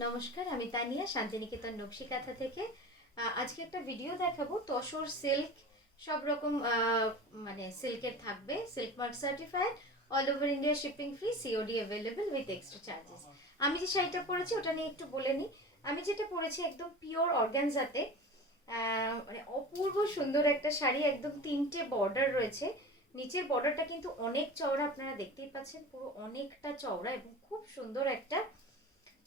নমস্কার, আমি তানিয়া শান্তিনিকেতন নকশি কাঁথা থেকে। আজকে একটা ভিডিও দেখাবো তসর সিল্ক। সব রকম মানে সিল্কের থাকবে, silk mark certified, all over India shipping free, COD available with extra charges. আমি যে শাড়িটা পরেছি ওটা নিয়ে একটু বলে নিই। আমি যেটা পরেছি একদম পিওর অর্গানজাতে, মানে অপূর্ব সুন্দর একটা শাড়ি। একদম 3টে বর্ডার রয়েছে। নিচের বর্ডারটা কিন্তু অনেক চওড়া, আপনারা দেখতেই পাচ্ছেন, পুরো অনেকটা চওড়া এবং খুব সুন্দর একটা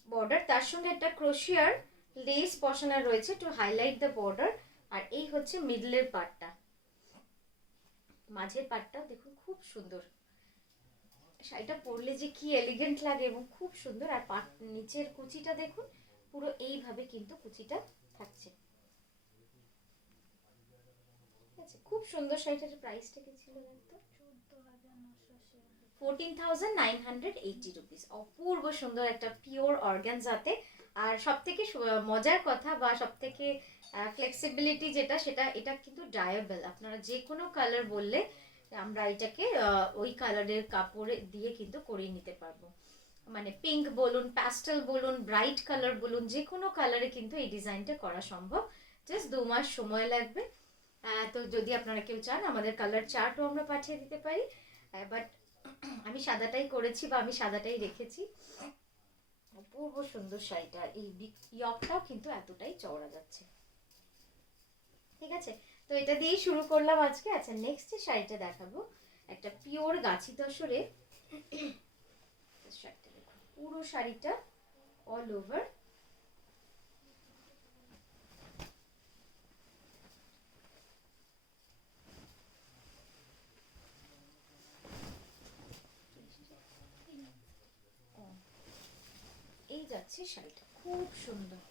বর্ডার। তার সঙ্গে একটা ক্রোশিয়ার লেস বসানো রয়েছে টু হাইলাইট দ্য বর্ডার। আর এই হচ্ছে মিডলের পার্টটা, মাঝের পার্টটাও দেখুন খুব সুন্দর। শাড়িটা পরলে যে কি এলিগেন্ট লাগে এবং খুব সুন্দর। আর নিচের কুচিটা দেখুন, পুরো এইভাবে কিন্তু কুচিটা থাকছে। ঠিক আছে, খুব সুন্দর। শাড়িটার প্রাইসটা কি ছিল একদম? 14,980 রুপিস। অপূর্ব সুন্দর একটা পিওর অর্গানজাতে। আর সব থেকে মজার কথা বা সব থেকে ফ্লেক্সিবিলিটি যেটা, সেটা এটা কিন্তু ডায়েবল। আপনারা যে কোনো কালার বললে আমরা এটাকে ওই কালারের কাপড়ে দিয়ে কিন্তু করিয়ে নিতে পারবো। মানে পিঙ্ক বলুন, প্যাস্টেল বলুন, ব্রাইট কালার বলুন, যে কোনো কালারে কিন্তু এই ডিজাইনটা করা সম্ভব। জাস্ট 2 মাস সময় লাগবে। তো যদি আপনারা কেউ চান, আমাদের কালার চার্টও আমরা পাঠিয়ে দিতে পারি। বাট আমি সাদাটাই করেছি বা আমি সাদাটাই রেখেছি। অপূর্ব সুন্দর শাড়িটা। এই ইয়কটাও কিন্তু এতটাই চওড়া যাচ্ছে। ঠিক আছে, তো এটা দিয়েই শুরু করলাম আজকে। আচ্ছা, নেক্সট যে শাড়িটা দেখাবো, একটা পিওর গাছি তসরে শাড়িটা দেখুন। পুরো শাড়িটা অল ওভার এই যাচ্ছে শাড়িটা, খুব সুন্দর।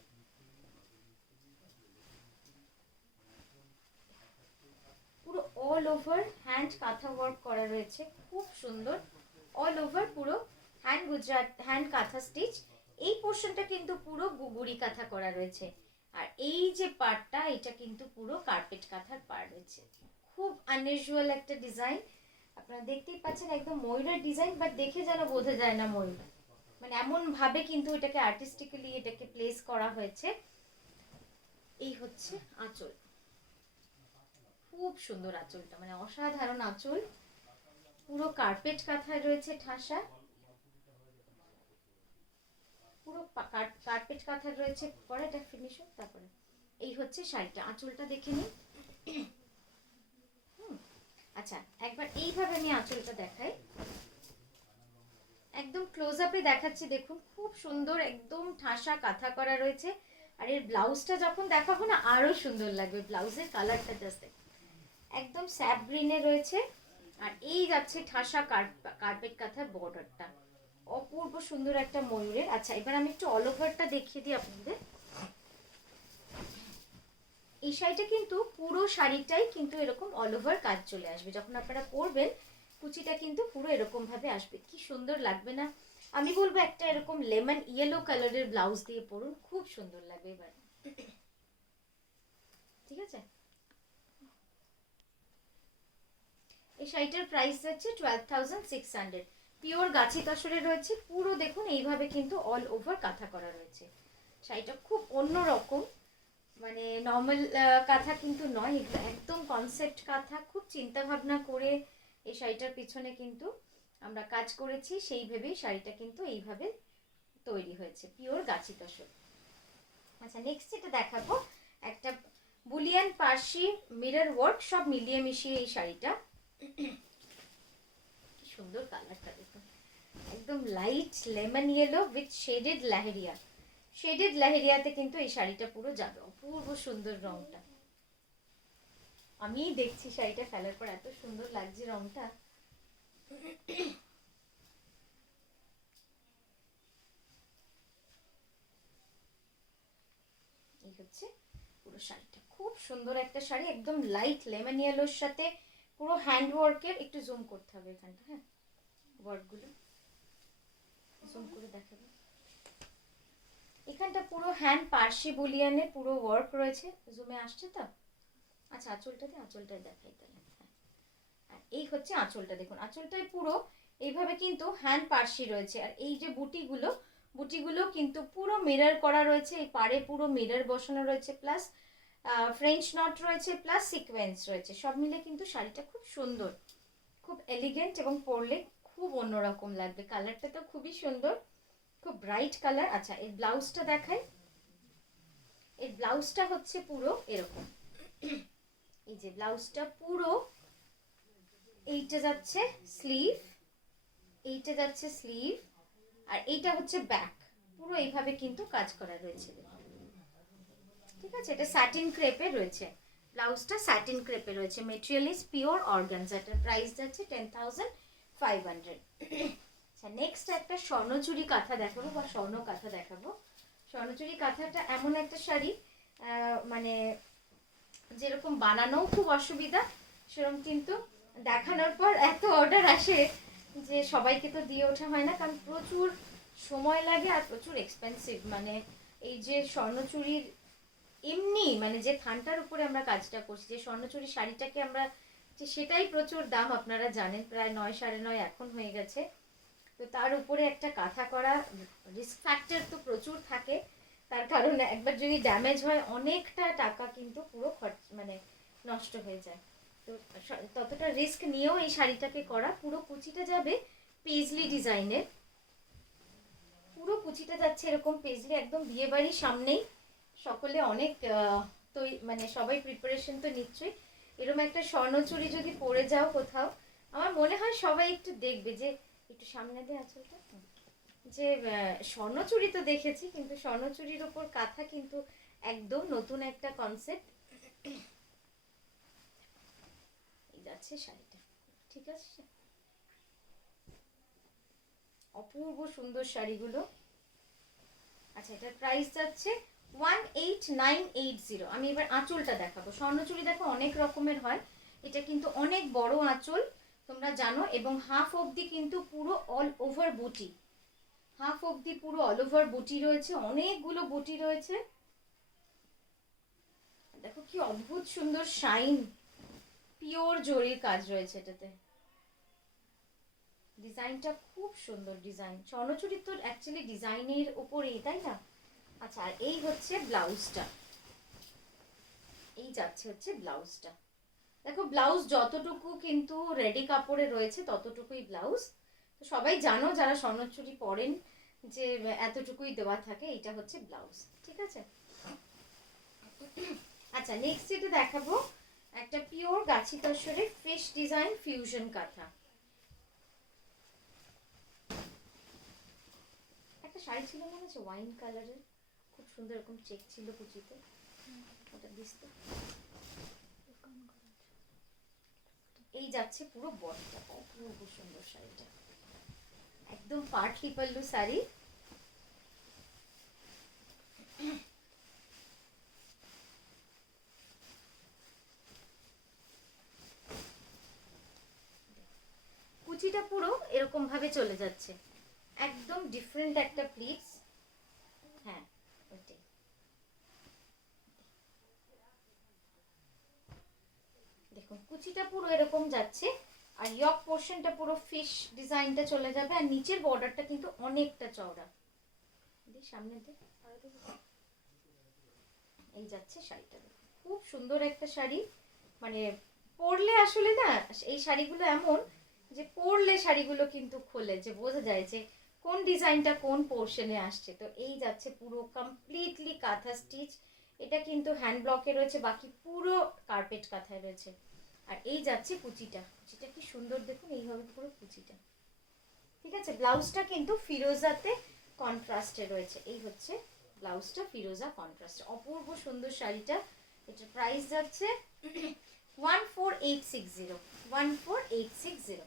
পুরো অল ওভার হ্যান্ড কাঁথা ওয়ার্ক করা রয়েছে, খুব সুন্দর। অল ওভার পুরো হ্যান্ড কাঁথা স্টিচ। এই পোর্শনটা কিন্তু পুরো বুগুড়ি কাঁথা করা রয়েছে। আর এই যে পার্টটা, এটা কিন্তু পুরো কার্পেট কাঁথার পার্ট রয়েছে। খুব আনইউজুয়াল একটা ডিজাইন। আপনারা দেখতেই পাচ্ছেন, একদম ময়ূরের ডিজাইন, বাট দেখে যেন বোঝা যায় না ময়ূর। মানে এমন ভাবে কিন্তু এটাকে আর্টিস্টিক্যালি এটাকে প্লেস করা হয়েছে। এই হচ্ছে আঁচল। খুব সুন্দর আঁচলটা, মানে অসাধারণ আঁচল। পুরো কার্পেট কাঁথায় রয়েছে ঠাসা, পুরো কার্পেট কাঁথার রয়েছে পরে এটা ফিনিশিং। তারপরে এই হচ্ছে শাড়িটা, আঁচলটা দেখে নিন। আচ্ছা, একবার এইভাবে আমি আঁচলটা দেখাই, একদম ক্লোজ আপে দেখাচ্ছি। দেখুন খুব সুন্দর, একদম ঠাসা কাঁথা করা রয়েছে। আর এর ব্লাউজটা যখন দেখাবো না, আরো সুন্দর লাগবে। ব্লাউজের কালারটা জাস্ট একদম স্যাপ গ্রিনে রয়েছে। আর এই যাচ্ছে ঠাসা কার্পেট কাঁথার বর্ডারটা, অপূর্ব সুন্দর একটা ময়ূরের। আচ্ছা, এবার আমি একটু অল ওভারটা দেখিয়ে দিই আপনাদের। এই শাড়িটা কিন্তু পুরো শাড়িটাই কিন্তু এরকম অল ওভার কাজ চলে আসবে। যখন আপনারা পরবেন, কুচিটা কিন্তু পুরো এরকম ভাবে আসবে। কি সুন্দর লাগবে না? আমি বলবো একটা এরকম লেমন ইয়েলো কালারের ব্লাউজ দিয়ে পরুন, খুব সুন্দর লাগবে। এবার ঠিক আছে, এই শাড়িটার প্রাইস হচ্ছে 12,600। পিওর গাছি তসরে রয়েছে পুরো। দেখুন এইভাবে কিন্তু অল ওভার কাঁথা করা রয়েছে। শাড়িটা খুব অন্যরকম, মানে নর্মাল কাঁথা কিন্তু নয়, এগুলো একদম কনসেপ্ট কাঁথা। খুব চিন্তা ভাবনা করে এই শাড়িটার পিছনে কিন্তু আমরা কাজ করেছি, সেই ভেবেই শাড়িটা কিন্তু এইভাবে তৈরি হয়েছে, পিওর গাছি তসর। আচ্ছা, নেক্সট যেটা দেখাবো, একটা বুলিয়ান পার্সি মিরর ওয়ার্ক সব মিলিয়ে মিশিয়ে এই শাড়িটা। কি সুন্দর কালারটা দেখুন, একদম light lemon yellow with shaded leheriya. Shaded লাহেরিয়াতে কিন্তু এই শাড়িটা পুরো যাবে। অপূর্ব সুন্দর রংটা। আমি দেখছি শাড়িটা ফেলার পর এত সুন্দর লাগছে রংটা। এই হচ্ছে পুরো শাড়িটা, খুব সুন্দর একটা শাড়ি, একদম লাইট লেমন ইয়েলোর সাথে পুরো হ্যান্ড ওয়ার্কের। একটু জুম করতে হবে এখানটা, হ্যাঁ, ওয়ার্কগুলো জুম করে দেখাবো। এখানটা পুরো হ্যান্ড পার্সি বুলিয়ানে পুরো ওয়ার্ক রয়েছে। জুমে আসছে তো? আচ্ছা, আঁচলটা দেখাই তাহলে। আর এই হচ্ছে আঁচলটা, দেখুন আঁচলটায় পুরো এইভাবে কিন্তু হ্যান্ড পার্সি রয়েছে। আর এই যে বুটিগুলো, বুটিগুলো কিন্তু পুরো মিরর করা রয়েছে, এই পাড়ে পুরো মিরর বসানো রয়েছে, প্লাস ফ্রেঞ্চ নট রয়েছে, প্লাস সিকোয়েন্স রয়েছে, সব মিলে কিন্তু শাড়িটা খুব সুন্দর, খুব এলিগেন্ট, এবং পরলে খুব অন্যরকম লাগবে। কালারটা তো খুবই সুন্দর, খুব ব্রাইট কালার। আচ্ছা, এর ব্লাউজটা দেখাই। এর ব্লাউজটা হচ্ছে পুরো এরকম, এই যে ব্লাউজটা পুরো, এইটা যাচ্ছে স্লিভ, এইটা যাচ্ছে স্লিভ, আর এইটা হচ্ছে ব্যাক, পুরো এইভাবে কিন্তু কাজ করা রয়েছে, ঠিক আছে। এটা স্যাটিন ক্রেপে রয়েছে, ব্লাউজটা স্যাটিন ক্রেপে রয়েছে, মেটেরিয়াল ইজ পিওর অর্গানজা, এটার প্রাইস যাচ্ছে 10,500। আচ্ছা, নেক্সট একটা স্বর্ণচুরি কাঁথা দেখাবো, বা স্বর্ণ কাঁথা দেখাবো। স্বর্ণচুরি কাঁথাটা এমন একটা শাড়ি, মানে যেরকম বানানোও খুব অসুবিধা, সেরকম কিন্তু দেখানোর পর এত অর্ডার আসে যে সবাইকে তো দিয়ে ওঠা হয় না, কারণ প্রচুর সময় লাগে আর প্রচুর এক্সপেন্সিভ। মানে এই যে স্বর্ণচুরির এমনি মানে যে থানটার উপরে আমরা কাজটা করছি, যে স্বর্ণচুরি শাড়িটাকে আমরা, যে সেটাই প্রচুর দাম, আপনারা জানেন, প্রায় 9, 9.5 এখন হয়ে গেছে। তো তার উপরে একটা কাঁথা করা, রিস্ক ফ্যাক্টর তো প্রচুর থাকে, তার কারণে একবার যদি ড্যামেজ হয় অনেকটা টাকা কিন্তু পুরো মানে নষ্ট হয়ে যায়। তো ততটা রিস্ক নিয়েও এই শাড়িটাকে করা। পুরো কুচিটা যাবে পেজলি ডিজাইনের, পুরো কুচিটা যাচ্ছে এরকম পেজলি, একদম বিয়ে বাড়ির সামনেই সকলে অনেক তো মানে সবাই প্রিপারেশন তো নিশ্চয়ই। এরকম একটা স্বর্ণচুরি যদি পরে যাও কোথাও, আমার মনে হয় সবাই একটু দেখবে, যে একটু সামনে দিয়ে আঁচলটা, যে স্বর্ণচুরি তো দেখেছি, কিন্তু স্বর্ণচুরির ওপর কাঁথা কিন্তু একদম নতুন একটা কনসেপ্ট। এই যাচ্ছে শাড়িটা, ঠিক আছে, অপূর্ব সুন্দর শাড়িগুলো। আচ্ছা, এটার প্রাইস যাচ্ছে 18,980। আমি এবার আঁচলটা দেখাবো। স্বর্ণচুরি দেখো অনেক রকমের হয়, এটা কিন্তু অনেক বড় আঁচল তোমরা জানো, এবং হাফ অবধি কিন্তু পুরো অল ওভার বুটি, হাফ অবধি পুরো অল ওভার বুটি রয়েছে, অনেকগুলো বুটি রয়েছে। দেখো কি অদ্ভুত সুন্দর শাইন, পিওর জরির কাজ রয়েছে এটাতে, ডিজাইনটা খুব সুন্দর ডিজাইন। স্বর্ণচুরি তো অ্যাকচুয়ালি ডিজাইনের উপরেই, তাই না? আচ্ছা, আর এই হচ্ছে ব্লাউজটা, এই যাচ্ছে হচ্ছে ব্লাউজটা। দেখো ব্লাউজ যতটুকু কিন্তু রেডি কাপড়ে রয়েছে ততটুকুই ব্লাউজ। তো সবাই জানো যারা স্বর্ণচুরি পরেন যে এতটুকুই দেওয়া থাকে, এটা হচ্ছে ব্লাউজ, ঠিক আছে। আচ্ছা, নেক্সট যেটা দেখাবো, একটা পিওর গাছি তসরের ফিশ ডিজাইন ফিউশন কাঁথা। একটা শাড়ি ছিল মনে আছে ওয়াইন কালারের, খুব সুন্দর এরকম চেক ছিল কুচিতে, ওটা দিতে। এই যাচ্ছে পুরো বডিটা, অপূর্ব সুন্দর শাড়িটা, একদম পাটলি পাল্লু শাড়ি। কুচিটা পুরো এরকম ভাবে চলে যাচ্ছে, একদম ডিফারেন্ট একটা প্লিটস। হ্যাঁ, ওইটাই। দেখুন কুচিটা পুরো এরকম যাচ্ছে, আর ইয়ক পোর্শনটা পুরো ফিশ ডিজাইনটা চলে যাবে, আর নিচের বর্ডারটা কিন্তু অনেকটা চওড়া। সামনে এই যাচ্ছে শাড়িটা, খুব সুন্দর একটা শাড়ি। মানে পরলে আসলে না, এই শাড়িগুলো এমন যে পরলে শাড়িগুলো কিন্তু খোলে, যে বোঝা যায় যে কোন ডিজাইনটা কোন পোর্শনে আসছে। তো এই যাচ্ছে পুরো কমপ্লিটলি কাঁথা স্টিচ, এটা কিন্তু হ্যান্ড ব্লকে রয়েছে, বাকি পুরো কার্পেট কাঁথায় রয়েছে। আর এই যাচ্ছে কুচিটা, কুচিটা কি সুন্দর দেখুন, এইভাবে পুরো কুচিটা, ঠিক আছে। ব্লাউজটা কিন্তু ফিরোজাতে কন্ট্রাস্টে রয়েছে, এই হচ্ছে ব্লাউজটা ফিরোজা কন্ট্রাস্ট, অপূর্ব সুন্দর শাড়িটা। এটার প্রাইস যাচ্ছে 14,860, 14,860।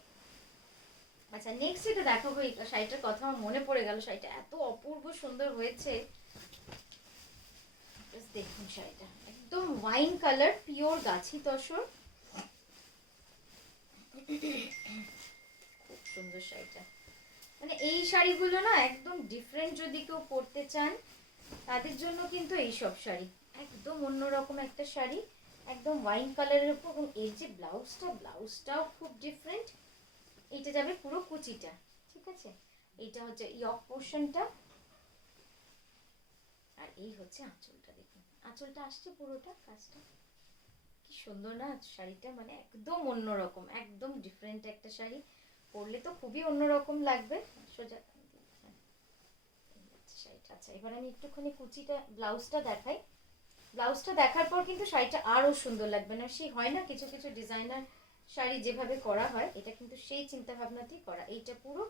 আচ্ছা, নেক্সট যেটা দেখাবো, এই শাড়িটার কথা আমার মনে পড়ে গেল, শাড়িটা এত অপূর্ব সুন্দর হয়েছে, দেখুন শাড়িটা একদম ওয়াইন কালার, পিওর গাছি তসর, খুব সুন্দর শাড়িটা। মানে এই শাড়িগুলো না একদম ডিফারেন্ট, যদি কেউ পরতে চান তাদের জন্য কিন্তু এই সব শাড়ি একদম অন্যরকম একটা শাড়ি, একদম ওয়াইন কালারের উপর। এবং এই যে ব্লাউজটা, ব্লাউজটাও খুব ডিফারেন্ট, এইটা যাবে পুরো কুচিটা, ঠিক আছে। এইটা হচ্ছে ইয়ক পোর্শনটা, এই হচ্ছে আঁচলটা, দেখুন আঁচলটা আসছে পুরোটা কাজটা, কি সুন্দর না শাড়িটা, মানে একদম অন্যরকম, একদম ডিফারেন্ট একটা শাড়ি, পরলে তো খুবই অন্যরকম লাগবে। সোজা শাড়িটা। আচ্ছা এবার আমি একটুখানি কুচিটা ব্লাউজটা দেখাই। ব্লাউজটা দেখার পর কিন্তু শাড়িটা আরো সুন্দর লাগবে, না সেই হয় না কিছু কিছু ডিজাইনার শাড়ি যেভাবে করা হয়, এটা কিন্তু সেই চিন্তা ভাবনাতেই করা। এইটা পুরো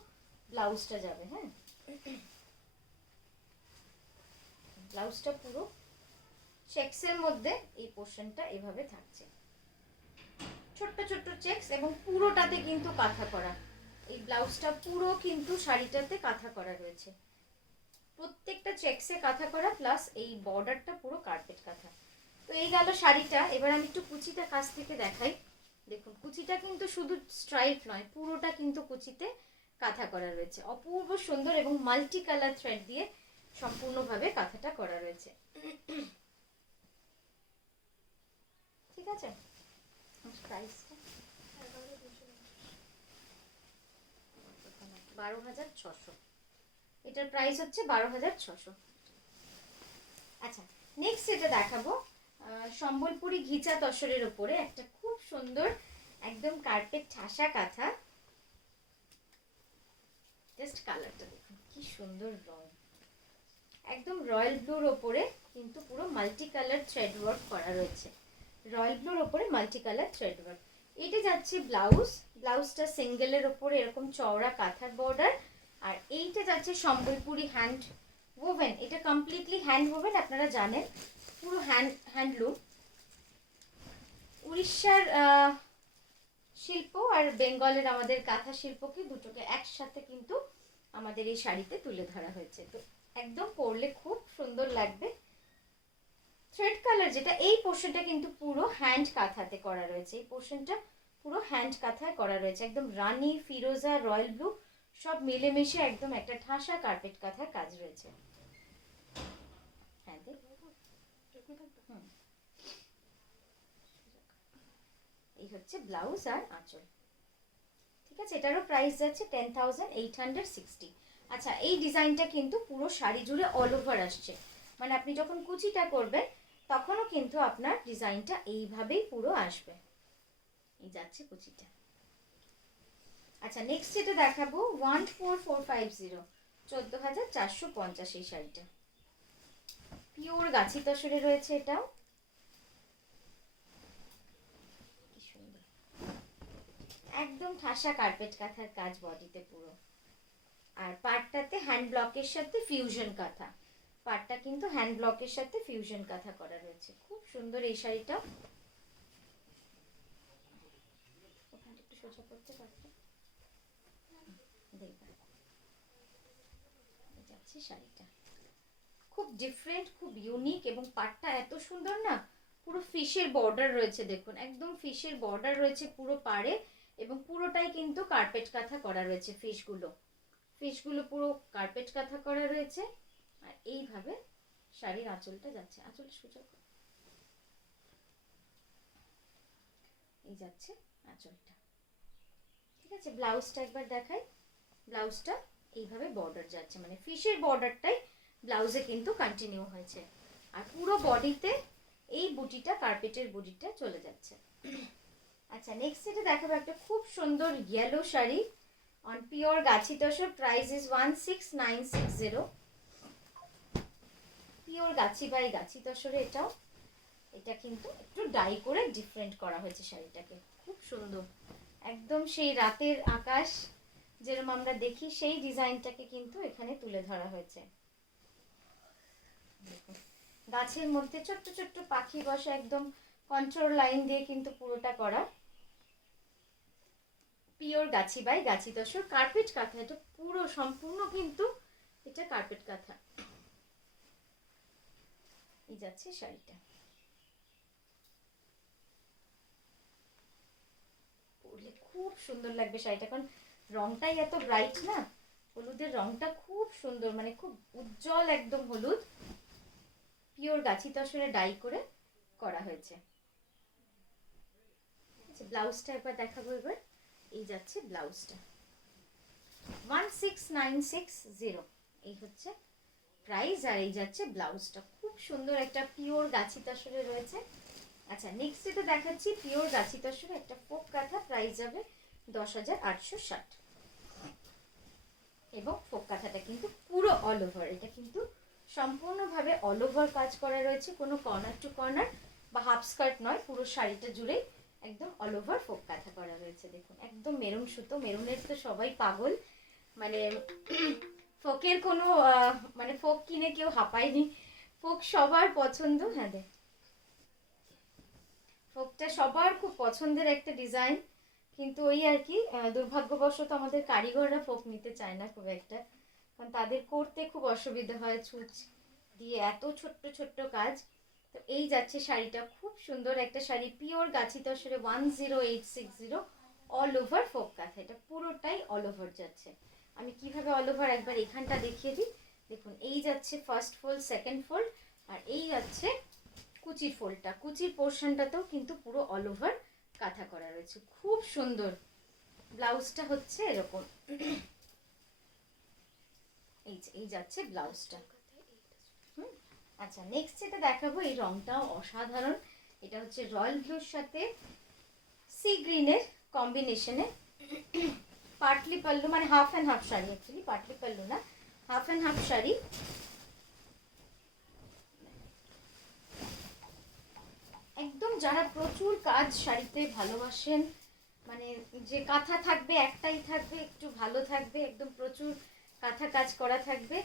ব্লাউজটা যাবে, হ্যাঁ ব্লাউজটা পুরো চেকসের মধ্যে এই পোর্শনটা এভাবে থাকছে, ছোট্ট ছোট্ট চেকস, এবং পুরোটাতে কিন্তু কাঁথা করা। এই ব্লাউজটা পুরো কিন্তু শাড়িটাতে কাঁথা করা রয়েছে, প্রত্যেকটা চেকসে কাঁথা করা, প্লাস এই বর্ডারটা পুরো কার্পেট কাঁথা। তো এই গেল শাড়িটা। এবার আমি একটু কুচিটা কাছ থেকে দেখাই। দেখুন কুচিটা কিন্তু শুধু স্ট্রাইপ নয়, পুরোটা কিন্তু কুচিতে কাঁথা করা রয়েছে, অপূর্ব সুন্দর, এবং মাল্টি কালার থ্রেড দিয়ে সম্পূর্ণভাবে কাঁথাটা করা রয়েছে। ঠিক আছে, প্রাইসটা 12,600, এটার প্রাইস হচ্ছে 12,600। আচ্ছা নেক্সট যেটা দেখাবো সম্বলপুরি ঘিচা তসরের উপরে একটা খুব সুন্দর একদম কার্পেট ঠাসা কাঁথা। জাস্ট কালারটা দেখুন কি সুন্দর রং, একদম রয়্যাল ব্লুর ওপরে কিন্তু পুরো মাল্টি কালার থ্রেড ওয়ার্ক করা রয়েছে, রয়্যাল ব্লুর ওপরে মাল্টি কালার থ্রেড ওয়ার্ক। এটা যাচ্ছে ব্লাউজ, ব্লাউজটা সিঙ্গেলের ওপরে এরকম চওড়া কাঁথার বর্ডার, আর এইটা যাচ্ছে সম্বলপুরি হ্যান্ড ওভেন, এটা কমপ্লিটলি হ্যান্ড ওভেন, আপনারা জানেন পুরো হ্যান্ডলুম। উড়িষ্যার শিল্প আর বেঙ্গলের আমাদের কাঁথা শিল্পকে দুটোকে একসাথে কিন্তু আমাদের এই শাড়িতে তুলে ধরা হয়েছে। তো একদম পরলে খুব সুন্দর লাগবে। থ্রেড কালার যেটা, এই পোর্শনটা কিন্তু পুরো হ্যান্ড কাঁথাতে করা রয়েছে, এই পোর্শনটা পুরো হ্যান্ড কাঁথায় করা রয়েছে, একদম রানী, ফিরোজা, রয়্যাল ব্লু সব মিলেমিশে একদম একটা ঠাসা কার্পেট কাঁথার কাজ রয়েছে। হ্যাঁ এই হচ্ছে ব্লাউজ আর আঁচল। ঠিক আছে, এটারও প্রাইস যাচ্ছে 10,860। আচ্ছা এই ডিজাইনটা কিন্তু পুরো শাড়ি জুড়ে অল ওভার আসছে, মানে আপনি যখন কুচিটা করবেন তখনও কিন্তু আপনার ডিজাইনটা এইভাবেই পুরো আসবে। এই যাচ্ছে কুচিটা। আচ্ছা নেক্সট যেটা দেখাবো 14450, 14,450 এই শাড়িটা, পিওর গাছি তসরে রয়েছে, এটাও কি সুন্দর, একদম ঠাসা কার্পেট কাঁথার কাজ বডিতে পুরো, আর পাটটাতে হ্যান্ড ব্লকের সাথে ফিউশন কাঁথা, পাটটা কিন্তু হ্যান্ড ব্লকের সাথে ফিউশন কাঁথা করা রয়েছে, খুব সুন্দর এই শাড়িটা। ওখানে একটু সোজা করতে পারবে, দেখবেন যাচ্ছে শাড়িটা খুব ডিফারেন্ট, খুব ইউনিক, এবং পাটটা এত সুন্দর না, পুরো ফিশের বর্ডার রয়েছে, দেখুন একদম ফিশের বর্ডার রয়েছে পুরো পাড়ে, এবং পুরোটাই কিন্তু কার্পেট কাঁথা করা রয়েছে, ফিশগুলো পুরো কার্পেট কাঁথা করা রয়েছে। আর এইভাবে শাড়ির আঁচলটা যাচ্ছে, আঁচলটা সোজা এই যাচ্ছে আঁচলটা। ঠিক আছে, ব্লাউজটা একবার দেখাই। ব্লাউজটা এইভাবে বর্ডার যাচ্ছে, মানে ফিশের বর্ডারটাই ব্লাউজে কিন্তু কন্টিনিউ হয়েছে, আর পুরো বডিতে এই বুটিটা কার্পেটের বুটিটা চলে যাচ্ছে। আচ্ছা নেক্সট যেটা দেখাবো একটা খুব সুন্দর yellow sari on pure Gachhi tussar, price is 16,960, pure Gachhi by গাছি তসরে এটাও। এটা কিন্তু একটু ডাই করে ডিফারেন্ট করা হয়েছে শাড়িটাকে, খুব সুন্দর, একদম সেই রাতের আকাশ যেরকম আমরা দেখি সেই ডিজাইনটাকে কিন্তু এখানে তুলে ধরা হয়েছে। গাছের মধ্যে ছোট্ট ছোট্ট পাখি বসে, একদম কন্ট্রোল লাইন দিয়ে কিন্তু পুরোটা করা, pure Gachhi by Gachhi tussar carpet কাঁথা, এটা পুরো সম্পূর্ণ কিন্তু এটা কার্পেট কাঁথা। এই যাচ্ছে শাড়িটা, পরলে খুব সুন্দর লাগবে শাড়িটা, কারণ রংটাই এত ব্রাইট না, হলুদের রংটা খুব সুন্দর, মানে খুব উজ্জ্বল একদম হলুদ, পিওর গাছি তসরে ডাই করে করা হয়েছে। ব্লাউজটা একবার দেখাবো এবার, এই যাচ্ছে ব্লাউজটা 16,960, এই হচ্ছে প্রাইস, আর এই যাচ্ছে ব্লাউজটা, খুব সুন্দর একটা পিওর গাছি তসরে রয়েছে। আচ্ছা নেক্সট যেটা দেখাচ্ছি পিওর গাছি তসরে একটা ফোক কাঁথা, প্রাইস যাবে 10,860। এবং ফোক কাঁথাটা কিন্তু পুরো অল ওভার, এটা কিন্তু সম্পূর্ণভাবে অল ওভার কাজ করা রয়েছে, কোনো কর্নার টু কর্নার বা হাফ স্কার্ট নয়, পুরো শাড়িটা জুড়ে একদম অল ওভার ফোক কাঁথা করা রয়েছে। দেখুন একদম মেরুন সুতো, মেরুনের তো সবাই পাগল, মানে ফোকের কোনো মানে ফোক কিনে কেউ হাঁপায়নি, ফোক সবার পছন্দ। হ্যাঁ দেখ ফোকটা সবার খুব পছন্দের একটা ডিজাইন, কিন্তু ওই আর কি দুর্ভাগ্যবশত আমাদের কারিগররা ফোক নিতে চায় না খুব একটা, কারণ তাদের করতে খুব অসুবিধা হয় ছুঁচ দিয়ে এত ছোট্ট ছোট্ট কাজ। তো এই যাচ্ছে শাড়িটা, খুব সুন্দর একটা শাড়ি, পিওর গাছি তসরে 10860 অল ওভার ফোক কাঁথা, এটা পুরোটাই অল ওভার যাচ্ছে। আমি কিভাবে অল ওভার একবার এখানটা দেখিয়ে দিই। দেখুন এই যাচ্ছে ফার্স্ট ফোল্ড, সেকেন্ড ফোল্ড, আর এই যাচ্ছে কুচির ফোল্ডটা, কুচির পোর্শনটাতেও কিন্তু পুরো অল ওভার কাঁথা করা রয়েছে, খুব সুন্দর। ব্লাউজটা হচ্ছে এরকম, এই যাচ্ছে ব্লাউজটা। আচ্ছা নেক্সট যেটা দেখাবো, এই রংটাও অসাধারণ, এটা হচ্ছে রয়্যাল ব্লুর সাথে সি গ্রিনের কম্বিনেশনে, পাটলি পাল্লু, মানে half and half sari, actually Patli pallu না, হাফ অ্যান্ড হাফ শাড়ি। একদম যারা প্রচুর কাজ শাড়িতে ভালোবাসেন, মানে যে কাঁথা থাকবে একটাই থাকবে, একটু ভালো থাকবে, একদম প্রচুর কাঁথা কাজ করা থাকবে,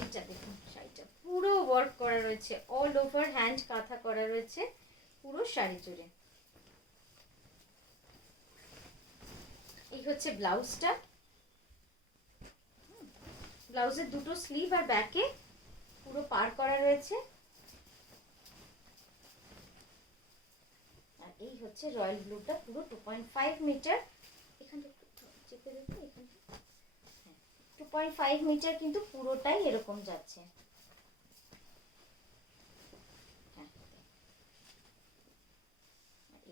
এইটা দেখুন শাড়িটা পুরো ওয়ার্ক করা রয়েছে, অল ওভার হ্যান্ড কাঁথা করা রয়েছে পুরো শাড়ি জুড়ে। এই হচ্ছে ব্লাউজটা, ব্লাউজের দুটো স্লিভ আর ব্যাকে পুরো পার করা রয়েছে। আর এই হচ্ছে রয়্যাল ব্লুটা, পুরো 2.5 মিটার, এখানটা চেপে দেখো, এখানটা 2.5 মিটার কিন্তু পুরোটাই এরকম যাচ্ছে। হ্যাঁ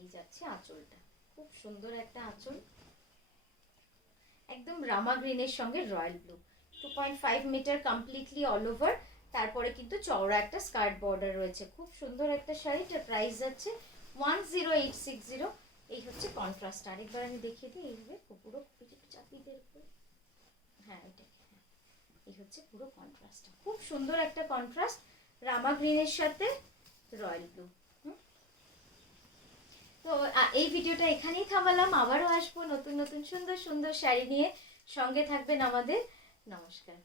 এই যাচ্ছে আঁচলটা, খুব সুন্দর একটা আঁচল, একদম রামা গ্রিনের সঙ্গে royal blue, 2.5 metre completely all over, তারপরে কিন্তু চওড়া একটা স্কার্ট বর্ডার রয়েছে, খুব সুন্দর একটা শাড়ি। এটার প্রাইস যাচ্ছে 10860। এই হচ্ছে কন্ট্রাস্ট, আরেকবার আমি দেখিয়ে দিই, এইভাবে পুরো চাপিয়ে দিয়ে, হ্যাঁ এটা, এই হচ্ছে পুরো কন্ট্রাস্টটা, খুব সুন্দর একটা কন্ট্রাস্ট, রামা গ্রিনের সাথে রয়্যাল ব্লু। তো এই ভিডিওটা এখানেই থামালাম, আবারও আসবো নতুন নতুন সুন্দর সুন্দর শাড়ি নিয়ে, সঙ্গে থাকবেন আমাদের। নমস্কার।